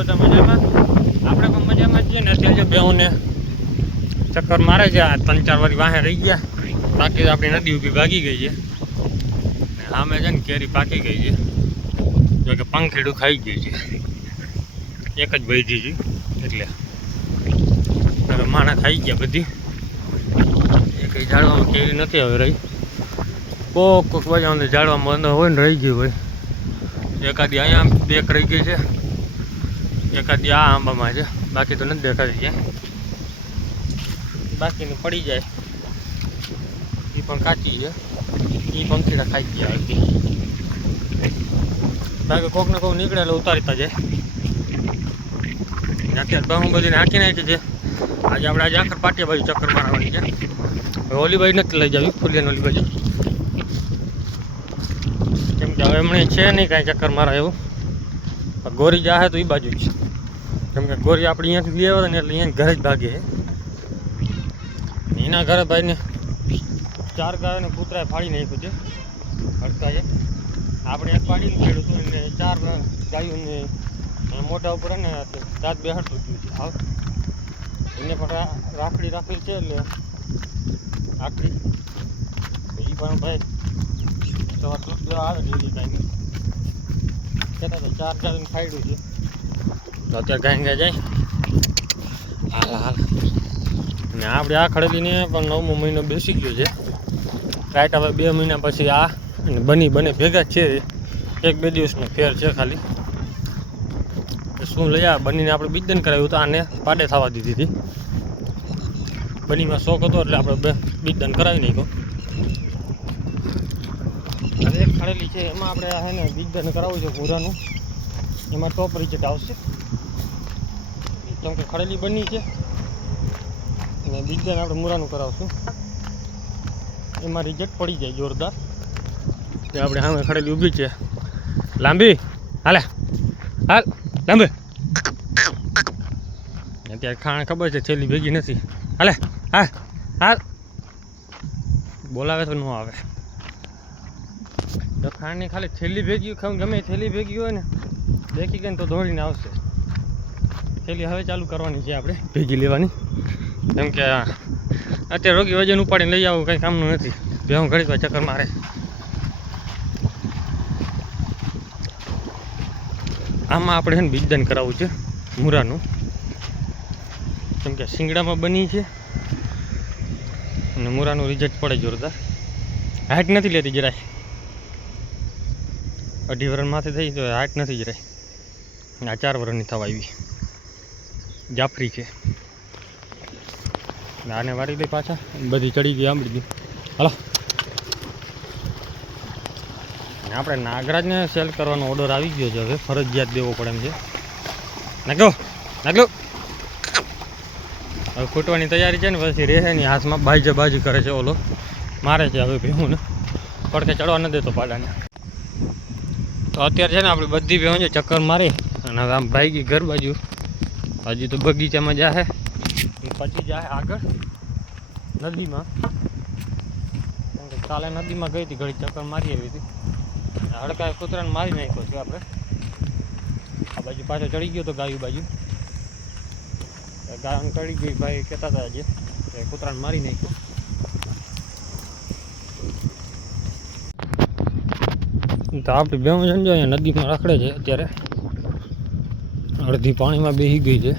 બધા મજામાં? આપણે પણ મજામાં છીએ ને, અત્યારે બેહુને ચક્કર મારે છે, આ ત્રણ ચાર વારી વાહે રહી ગયા. બાકી આપણી નદી ઊભી ભાગી ગઈ છે. આમે છે ને કેરી પાકી ગઈ છે. જો કે પંખીડું ખાઈ ગયું છે. એક જ વૈધી છે, એટલે નકર માણા ખાઈ ગયા બધી. એક ઝાડવામાં કેરી નથી હવે રહી. કોક કોક અંદર ઝાડવામાં અંદર હોય ને રહી ગયું હોય. એકાદી અહીંયા બેક રહી ગઈ છે. એકાદી આ આંબામાં છે. બાકી તો નથી દેખાતી છે બાકીની પડી જાય. એ પણ કાચી છે. એ પંખીડા ખાઈ ગયા બાકી કોક ને કોક નીકળે એટલે ઉતારતા જાય. અત્યારે બહુ બધી નાખી છે. આજે આપણે આજે આખર પાટિયા બાજુ ચક્કર મારવાની છે. હવે ઓલી બાજુ નથી લઈ જાવી, ફૂલિયાની ઓલી બાજુ. કેમ કે હવે એમણે છે નહીં કાંઈ ચક્કર મારા એવું. ગોરી જાહે તો એ બાજુ છે. કેમ કે ગોરી આપણે અહીંયાથી લઈ આવ્યા ને એટલે અહીંયા ઘરે જ ભાગે એના ઘરે ભાઈને ચાર ગાયને કૂતરાએ ફાડી નાખ્યું છે. હડકા છે. આપણે એક પાડીને છે એને ચાર ગાયોને મોઢા ઉપર ને દાંત બેહાડતું ગયું છે હાવ. એને પણ રાખડી રાખેલી છે એટલે રાખડી એ પણ ભાઈ સવાર આવે ને એ કાંઈ કહેતા ચાર ચાલીને ખાઈડું છે. અત્યારે ગાય ગાય જાય. હાલ હાલ. ને આપણે આ ખડેલીને પણ નવમો મહિનો બેસી ગયો છે. રાઈટ હવે બે મહિના પછી આ અને બની, બને ભેગા છે. એક બે દિવસનો ફેર છે ખાલી. શું લઈ આ? બનીને આપણે બીજદન કરાવ્યું તો આને પાડે થવા દીધી હતી. બનીમાં શોખ હતો એટલે આપણે બીજદન કરાવી નાખ્યો. એક ખડેલી છે. એમાં આપણે હે ને બીજદન કરાવવું છે પૂરાનું એમાં ટોપ રિજેક્ટ આવશે કેમ કે ખડેલી બની છે. અને બીજદન આપણે મૂરાનું કરાવશું. એમાં રિજેક્ટ પડી જાય જોરદાર. તે આપણે સામે ખડેલી ઊભી છે. લાંબી. હાલે. હાલ. લાંબી. અત્યારે ખાણ ખબર છે છેલ્લી ભેગી નથી. હાલે. હા હાલ. બોલાવે તો ન આવે. ખાણની ખાલી છેલ્લી ભેગી ખાઉં ગમે છેલ્લી ભેગી હોય ને, દેખી ગઈ તો દોડીને આવશે. થેલી હવે ચાલુ કરવાની છે આપણે. ભેગી લેવાની. કેમ કે અત્યારે રોગી વજન ઉપાડીને લઈ આવું કંઈ કામનું નથી. ભેહું ઘડીક ચક્કર મારે. આમાં આપણે છે ને બીજદાન કરાવવું છે મૂરાનું. કેમ કે શિંગડામાં બની છે. અને મૂરાનું રિઝલ્ટ પડે જોરદાર. હાઈટ નથી લેતી જરાય. અઢી વરણ માથે થઈ તો હાઈટ નથી જરાય. આ ચાર વરણની થવા આવી. જાફરી છે. નાને વારી દઈ પાછા. બધી ચડી ગઈ આંબળી ગઈ. હલો. આપણે નાગરાજને સેલ કરવાનો ઓર્ડર આવી ગયો છે હવે. ફરજિયાત દેવો પડે એમ છે. નાખો. નાખો. હવે ખૂટવાની તૈયારી છે ને, પછી રહે ને હાથમાં બાજુ બાજુ કરે છે ઓલો. મારે છે હવે ભેહું ને. પડકે ચડવા ન દેતો પાડાને. તો અત્યારે છે ને, આપણે બધી ભેહું છે, ચક્કર મારી. અને હવે આમ ગઈ ઘર બાજુ. હજી તો બગીચામાં જાહે. પછી જાય આગળ, નદીમાં. કેમ કે કાલે નદીમાં ગઈ હતી ઘડી ચક્કર મારી આવી હતી. હડકાએ કૂતરાને મારી નાખ્યો છે આપણે. આ બાજુ પાછો ચડી ગયો તો ગાયું બાજુ. ગાય ચડી ગઈ ભાઈ કહેતા હતા આજે કૂતરાને મારી નાખ્યો. તો આપણે બે સમજો અહીંયા નદીમાં રખડે છે અત્યારે. અડધી પાણીમાં બેસી ગઈ છે.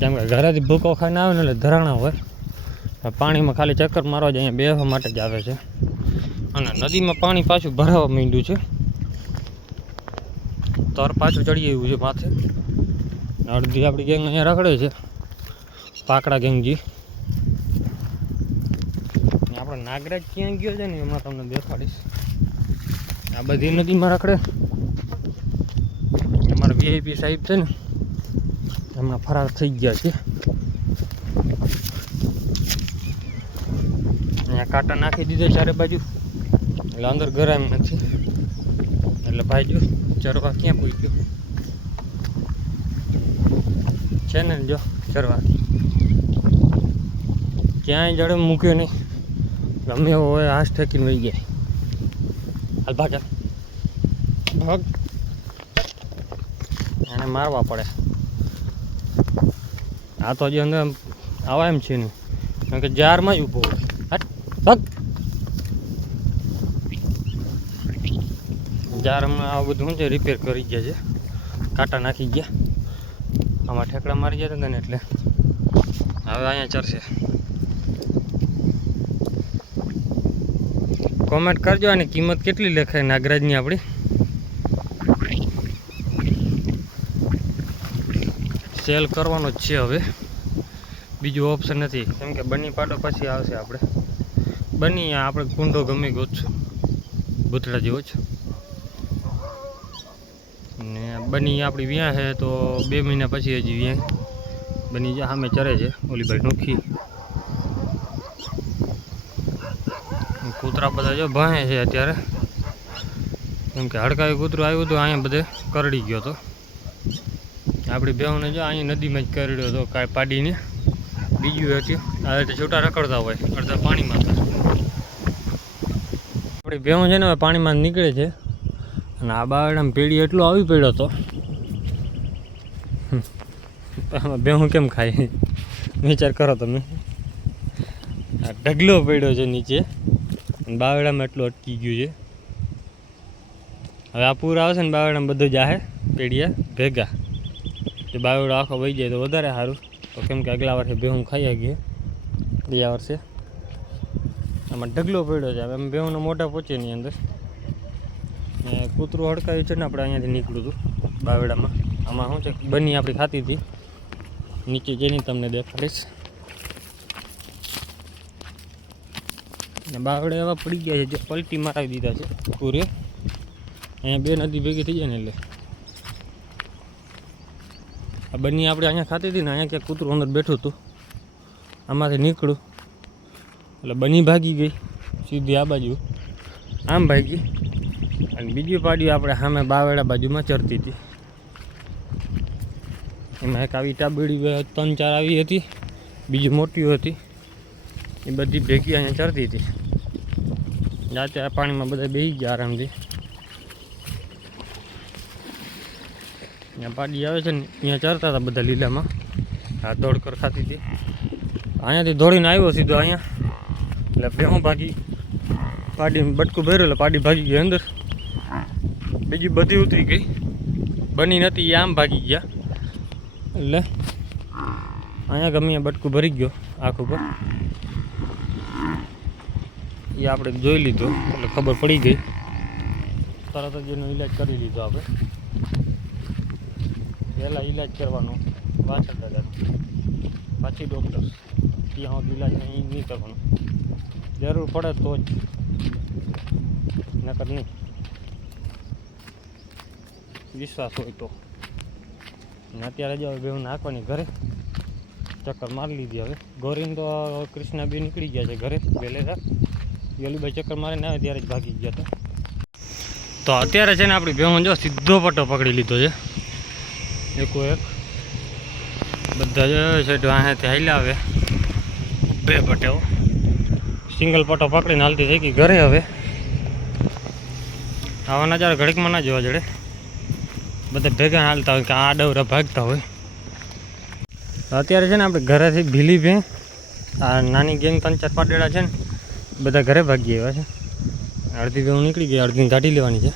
કેમ કે ઘરેથી ભૂકો ખાઈને આવે ને એટલે ધરાણા હોય. પાણીમાં ખાલી ચક્કર મારવા જ અહીંયા બેસવા માટે જ આવે છે. અને નદીમાં પાણી પાછું ભરાવા માંડ્યું છે. તર પાછું ચડી આવ્યું છે માથે. અડધી આપણી ગેંગ અહીંયા રખડે છે. પાકડા ગેંગજી. આપણો નાગરાજ ક્યાં ગયો છે ને એમાં તમને દેખાડીશ. આ બધી નદીમાં રખડે. વીઆઈપી સાહેબ છે ને એમના ફરાર થઈ ગયા છે. અહીંયા કાંટા નાખી દીધા ચારે બાજુ. એટલે અંદર ગરમ નથી. એટલે ભાઈ જો, ચરવા ક્યાં પૂઈ ગયો છે ને જો, ચરવા. ક્યાંય જડે મૂક્યો નહીં. ગમે એવો હોય હાશ ઠેકીને વહી ગયા. હાલ ભાગ. ભાગ. એને મારવા પડે. આ તો હજી અંદર આવા એમ છે નહીં કારણ કે જારમાં જ ઊભો હોય. હમણાં આ બધું શું છે રિપેર કરી ગયા છે. કાંટા નાખી ગયા. આમાં ઠેકડા મારી ગયા હતા ને એટલે. હવે અહીંયા ચડશે. કોમેન્ટ કરજો આની કિંમત કેટલી લખાય નાગરાજની આપણી. સેલ કરવાનો જ છે હવે. બીજું ઓપ્શન નથી. કેમ કે બની પાડો પછી આવશે આપણે. બની આપણે કુંડો ગમે ગોતશું ભૂતળા જેવો જ. ને બની આપણી વ્યાં છે તો બે મહિના પછી હજી વ્યાં બની સામે ચરે છે. ઓલીભાઈ નોખી. કૂતરા બધા જો ભાંહે છે અત્યારે. કેમ કે હડકાયું કૂતરું આવ્યું હતું, અહીંયા બધે કરડી ગયો હતો આપણી બેહુને જો અહીંયા નદીમાં જ કરડ્યો હતો કાંઈ પાડીને. બીજું હતું. આ રીતે છૂટા રખડતા હોય, અડધા પાણીમાં. આપણી બેહું છે ને હવે પાણીમાં નીકળે છે. અને આ બાવડામાં પેઢી એટલો આવી પડ્યો હતો. બેહું કેમ ખાય? વિચાર કરો તમે. આ ઢગલો પડ્યો છે નીચે. બાવડામાં એટલું અટકી ગયું છે. હવે આ પૂર આવશે ને બાવડામાં બધું જાહે પેઢિયા ભેગા. બાવડો આખો વહી જાય તો વધારે સારું. તો કેમ કે આગલા વર્ષે બેહું ખાઈ ગયું ગયા વર્ષે. આમાં ઢગલો પડ્યો છે. એમ બેહુંનો મોટા પહોંચે ની અંદર. ને કૂતરું હડકાયું છે ને આપણે અહીંયાથી નીકળ્યું હતું બાવડામાં આમાં શું છે? બની આપણી ખાતી હતી. નીચે જેની તમને દેખાડીશ. ને બાવડે એવા પડી ગયા છે, જે પલટી મારાવી દીધા છે, પૂરે. અહીંયા બે નદી ભેગી થઈ જાય ને એટલે. આ બંને આપણે અહીંયા ખાતી હતી ને અહીંયા ક્યાંક કૂતરું અંદર બેઠું હતું. આમાંથી નીકળું એટલે બની ભાગી ગઈ. સીધી આ બાજુ. આમ ભાગી. અને બીજી પાડી આપણે સામે બાવેડા બાજુમાં ચરતી હતી. એમાં એક આવી ટાબડી ત્રણ, ચાર આવી હતી. બીજી મોટી હતી. એ બધી ભેગી અહીંયા ચરતી હતી. જાતે આ પાણીમાં બધા બેસી ગયા આરામથી. ત્યાં પાડી આવે છે ને, અહીંયા ચરતા હતા બધા લીલામાં. આ દોડ કર ખાતી હતી. અહીંયાથી દોડીને આવ્યો સીધો અહીંયા. એટલે ભેહું ભાગી. પાડી બટકું ભર્યું, એટલે પાડી ભાગી ગઈ અંદર. બીજી બધી ઉતરી ગઈ. બની નથી એ આમ ભાગી ગયા. એટલે અહીંયા ગમે બટકું ભરી ગયો, આખું પર એ આપણે જોઈ લીધો, એટલે ખબર પડી ગઈ. તરત જ એનો ઈલાજ કરી લીધો આપણે. પહેલાં ઈલાજ કરવાનો વાછળ દાદાનો પાછી ડૉક્ટર ત્યાં ઈલાજ નહીં નહીં કરવાનો. જરૂર પડે તો જ. નકર નહીં. વિશ્વાસ હોય તો. ને અત્યારે જો બે નાખવાની ઘરે. ચક્કર મારી લીધી હવે. ગોરીન તો કૃષ્ણાબી નીકળી ગયા છે ઘરે વહેલેરા ગેલુભાઈ ચક્કર મારીને આવે ત્યારે જ ભાગી ગયા હતા. તો અત્યારે છે ને આપણી બેહું જો સીધો પટ્ટો પકડી લીધો છે. એકો એક. બધા જ છે અહીંયાથી હાલ્યા આવે બે પટેવો સિંગલ પટો પકડીને હાલતી થઈ ગઈ ઘરે હવે. આવા નજારા ઘડીકમાં ના જોવા જડે. બધા ભેગા હાલતા હોય કે આ ડવરા ભાગતા હોય. અત્યારે છે ને આપણે ઘરેથી ભીલી ભે, આ નાની ગેંગ ત્રણ ચાર પાટેડા છે ને, બધા ઘરે ભાગી આવ્યા છે. અડધી ભેવું નીકળી ગઈ અડધી કાઢી લેવાની છે.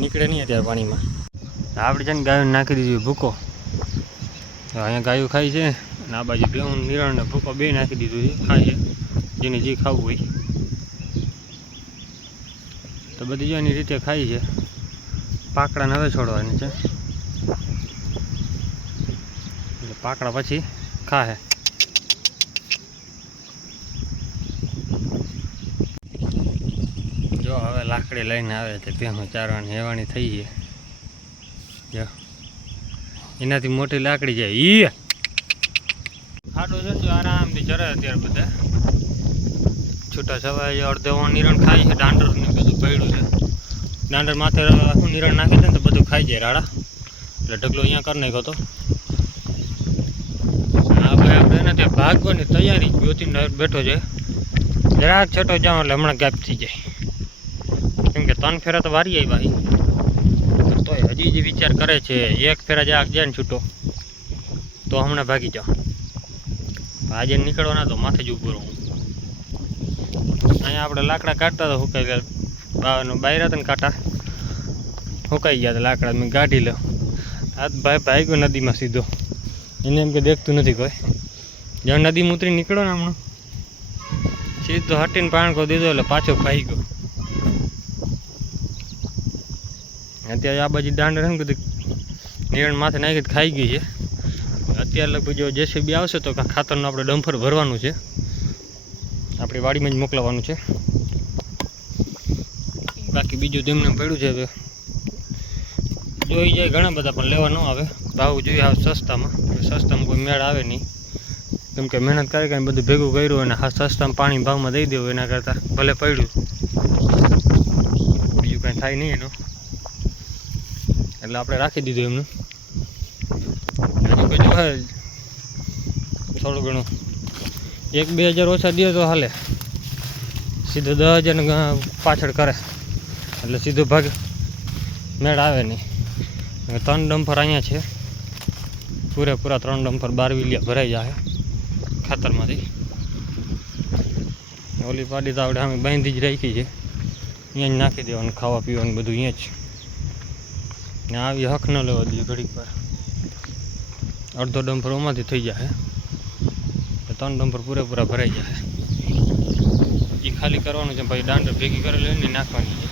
નીકળે નહીં અત્યારે પાણીમાં. આપણે છે ને ગાયું નાખી દીધી ભૂકો. તો અહીંયા ગાયું ખાય છે અને આ બાજુ ભેવું નિરણ ને ભૂકો બે નાખી દીધું છે, ખાય છે, જેને જે ખાવું હોય. તો બધી જો એની રીતે ખાય છે. પાકડાને હવે છોડવાની છે. એટલે પાકડા પછી ખાહે. જો હવે લાકડી લઈને આવે છે, ભેહું ચારવાની, હેવાની થઈ છે. એનાથી મોટી લાકડી જાય. ઈ. ખાડો છે જો આરામથી ચરે અત્યારે બધા. છૂટા છવાય અડધો નિરણ ખાય છે, દાંડર ને બધું પડ્યું છે. દાંડર માથે નિરણ નાખી દે ને તો બધું ખાઈ જાય રાડા. એટલે ઢગલો અહીંયા કરી નાખ્યો તો. હા ભાઈ આપણે ભાગવાની તૈયારી જ્યોતિ બેઠો છે. જરાક છેટો જાઉં એટલે હમણાં ગેપ થઈ જાય. કેમ કે ત્રણ ફેરા તો વારી આવી ભાઈ હજી જે વિચાર કરે છે, એક ફેરા જ આગ જાય ને છૂટો. તો હમણાં ભાગી જાઓ. આજે નીકળવાના તો માથે જ ઊભું રહું. અહીંયા આપણે લાકડા કાઢતા હતા હુકાઈ ગયા. બાયરા હતા ને કાંટા. હુકાઈ ગયા હતા લાકડા. મેં કાઢી લો. આ ભાઈ ભાઈ ગયો નદીમાં સીધો. એને એમ કે દેખતું નથી કોઈ. જ્યાં નદીમાં ઉતરી નીકળ્યો ને હમણાં. સીધો હટીને પાણકો દીધો એટલે પાછો ભાઈ ગયો. અત્યારે આ બાજુ દાંડ રંગ નિરણ માથે નાખી ખાઈ ગઈ છે. અત્યારે લગભગ જો જેસીબી આવશે તો ખાતરનું આપણે ડમ્ફર ભરવાનું છે. આપણી વાડીમાં જ મોકલાવાનું છે. બાકી બીજું તેમને પડ્યું છે હવે. જોઈ જાય ઘણા બધા, પણ લેવા ન આવે. ભાવ જોઈએ આવે સસ્તામાં. સસ્તામાં કોઈ મેળ આવે નહીં. કેમ કે મહેનત કરી કરીને બધું ભેગું કર્યું અને હા સસ્તામાં પાણી ભાવમાં દઈ દેવું એના કરતાં ભલે પડ્યું. બીજું કાંઈ થાય નહીં એનું. એટલે આપણે રાખી દીધું એમનું. થોડું ઘણું. એક બે હજાર ઓછા દે તો હાલે. સીધો દસ હજાર પાછળ કરે. એટલે સીધો ભાગ મેળ આવે નહીં. ત્રણ ડમ્ફર અહીંયા છે. પૂરેપૂરા ત્રણ ડમ્ફર બાર વિલિયા ભરાઈ જાય ખાતરમાંથી. ઓલી પાડી તો આપણે અમે બાંધી જ રાખી છે. અહીંયા જ નાખી દેવાનું, ખાવા પીવાનું બધું અહીંયા જ. ને આવી હક ન લેવા દઈએ ઘડીક પર અડધો ડમ્પર ઓમાંથી થઈ જાય. ત્રણ ડમ્પર પૂરેપૂરા ભરાઈ જાય. એ ખાલી કરવાનું છે ભાઈ દાંડ ભેગી કરેલી ને નાખવાની છે.